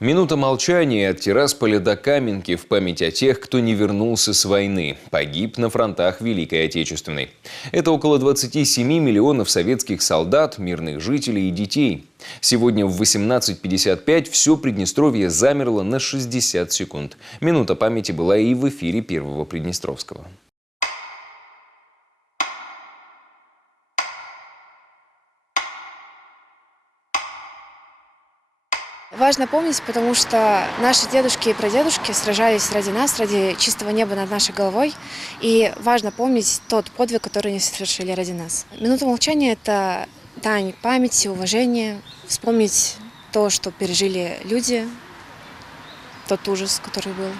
Минута молчания от Тирасполя до Каменки в память о тех, кто не вернулся с войны, погиб на фронтах Великой Отечественной. Это около 27 миллионов советских солдат, мирных жителей и детей. Сегодня в 18:55 все Приднестровье замерло на 60 секунд. Минута памяти была и в эфире Первого Приднестровского. Важно помнить, потому что наши дедушки и прадедушки сражались ради нас, ради чистого неба над нашей головой. И важно помнить тот подвиг, который они совершили ради нас. Минута молчания – это дань памяти, уважения, вспомнить то, что пережили люди, тот ужас, который был.